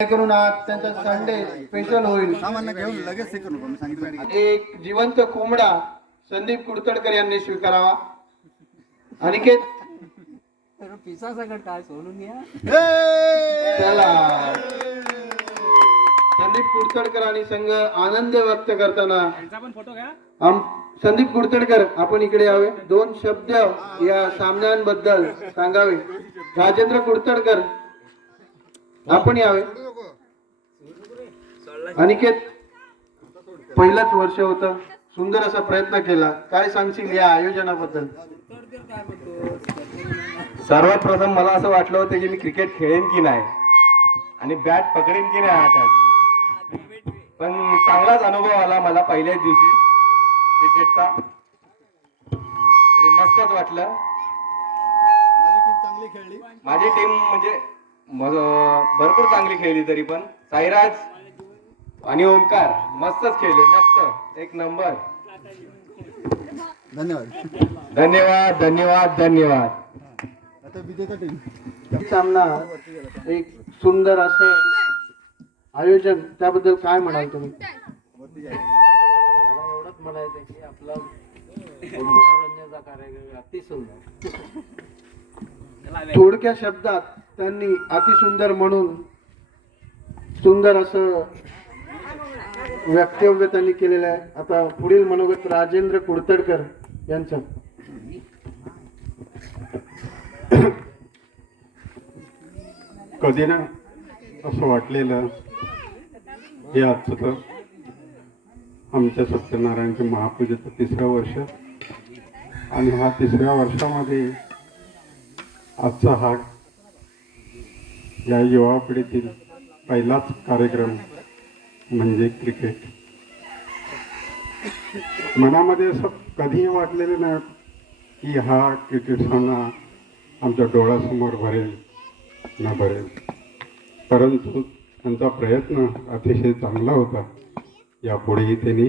करून आज त्यांचा संडे स्पेशल होईल. सामान्य घेऊन लगेच हे करू सांगितलं. एक जिवंत कोंबडा संदीप कुडतडकर यांनी स्वीकारावा. अनिकेत पिसा सगळं काय सोडून घ्या. चला संदीप कुडतडकर आणि संघ आनंद व्यक्त करताना फोटो घ्या. संदीप कुडतडकर आपण इकडे यावे. दोन शब्द या सामन्यांबद्दल सांगावे. राजेंद्र कुडतडकर आपण यावे. अनिकेत पहिलंच वर्ष होतं, सुंदर असा प्रयत्न केला. काय सांगशील या आयोजनाबद्दल? सर्वात प्रथम मला असं वाटलं होतं की मी क्रिकेट खेळेन की नाही आणि बॅट पकडेन की नाही हातात, पण चांगलाच अनुभव आला मला पहिल्याच दिवशी क्रिकेटचा. तरी मस्तच वाटलं. माझी टीम चांगली खेळली. माझी टीम म्हणजे भरपूर चांगली खेळली. तरी पण साईराज आणि ओंकार मस्तच खेळले. मस्त एक नंबर. धन्यवाद. धन्यवाद धन्यवाद धन्यवाद. आता विजेता टीम सामना एक सुंदर असं आयोजन, त्याबद्दल काय म्हणाल तुम्ही? मला एवढंच म्हणायचं की आपला मनोरंजनाचा कार्यक्रम अति सुंदर. थोडक्या शब्दात त्यांनी अतिसुंदर म्हणून सुंदर असं वक्तव्य त्यांनी केलेलं आहे. आता पुढील मनोगत राजेंद्र कुडतडकर यांचं. कधी ना असं वाटलेलं हे आजचं आमच्या सत्यनारायणच्या महापूजेचं 3रं वर्ष आणि ह्या 3ऱ्या वर्षामध्ये आजचा हा या युवा पिढीतील पहिलाच कार्यक्रम म्हणजे क्रिकेट. मनामध्ये असं कधीही वाटलेलं नाही की हा क्रिकेट सामना आमच्या डोळ्यासमोर भरेल न भरेल, परंतु त्यांचा प्रयत्न अतिशय चांगला होता. यापुढेही त्यांनी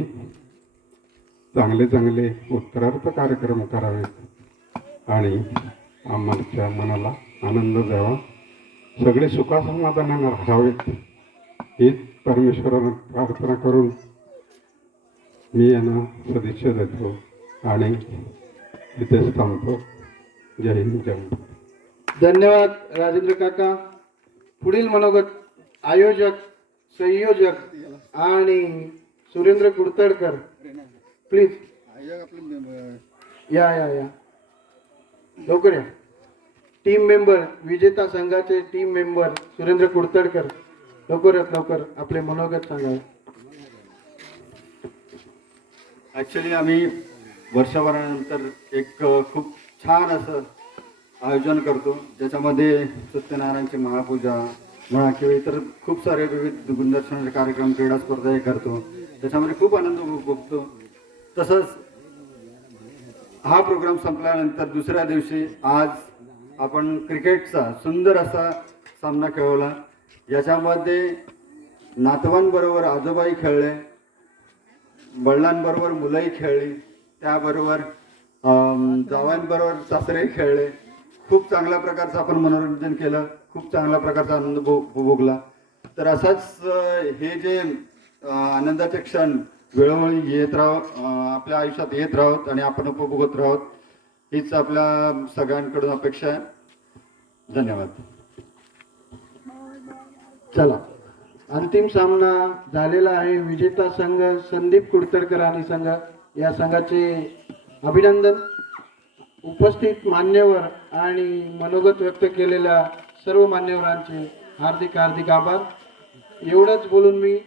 चांगले चांगले उत्तरार्थ कार्यक्रम करावेत आणि आमच्या मनाला आनंद द्यावा. सगळे सुखासमाधानाने राहावेत हीच परमेश्वरानं प्रार्थना करून मी यांना सदिच्छा देतो आणि इथेच थांबतो. जय हिंद जय महाराष्ट्र. धन्यवाद राजेंद्र काका. पुढील मनोगत आयोजक, संयोजक आणि सुरेंद्र कुडतडकर प्लीज या या या लवकर या. टीम मेंबर, विजेता संघाचे टीम मेंबर सुरेंद्र कुडतडकर लवकरात लवकर आपले मनोगत सांगावे. ॲक्च्युली आम्ही वर्षभरानंतर एक खूप छान असं आयोजन करतो, ज्याच्यामध्ये सत्यनारायणची महापूजा म्हणा किंवा इतर खूप सारे विविध गुणदर्शनाचे कार्यक्रम, क्रीडा स्पर्धा हे करतो. त्याच्यामध्ये खूप आनंद भोगतो. तसंच हा प्रोग्राम संपल्यानंतर दुसऱ्या दिवशी आज आपण क्रिकेटचा सुंदर असा सामना खेळवला. याच्यामध्ये नातवांबरोबर आजोबाई खेळले, वडिलांबरोबर मुलंही खेळली, त्याबरोबर जावांबरोबर सासरे खेळले. खूप चांगल्या प्रकारचं आपण मनोरंजन केलं, खूप चांगल्या प्रकारचा आनंद भोगला. तर असाच हे जे आनंदाचे क्षण वेळोवेळी येत आपल्या आयुष्यात येत राहोत आणि आपण उपभोगत राहोत, हीच आपल्या सगळ्यांकडून अपेक्षा आहे. धन्यवाद. चला अंतिम सामना झालेला आहे. विजेता संघ संदीप कुडतडकर आणि संघ, या संघाचे अभिनंदन. उपस्थित मान्यवर आणि मनोगत व्यक्त केलेल्या सर्व मान्यवरांचे हार्दिक हार्दिक आभार. एवढंच बोलून मी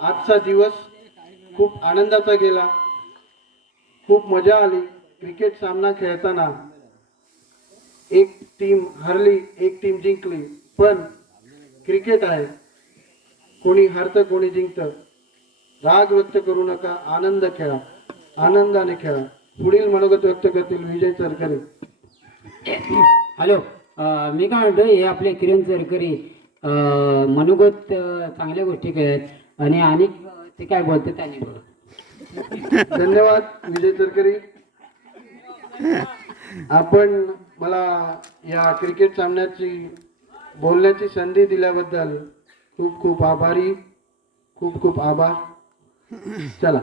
आजचा दिवस खूप आनंदाचा गेला. खूप मजा आली. क्रिकेट सामना खेळताना एक टीम हरली, एक टीम जिंकली, पण क्रिकेट आहे, कोणी हरतं कोणी जिंकतं. राग व्यक्त करू नका, आनंद खेळा, आनंदाने खेळा. पुढील मनोगत व्यक्त करतील विजय सरकरे. हॅलो, मी काय म्हणतो, हे आपले किरण सरकरी मनोगत चांगल्या गोष्टी खेळत आणि ते काय बोलते त्यांनी बोल. धन्यवाद विजय सरकरी. आपण मला या क्रिकेट सामन्याची बोलण्याची संधी दिल्याबद्दल खूप खूप आभारी, खूप खूप आभार. चला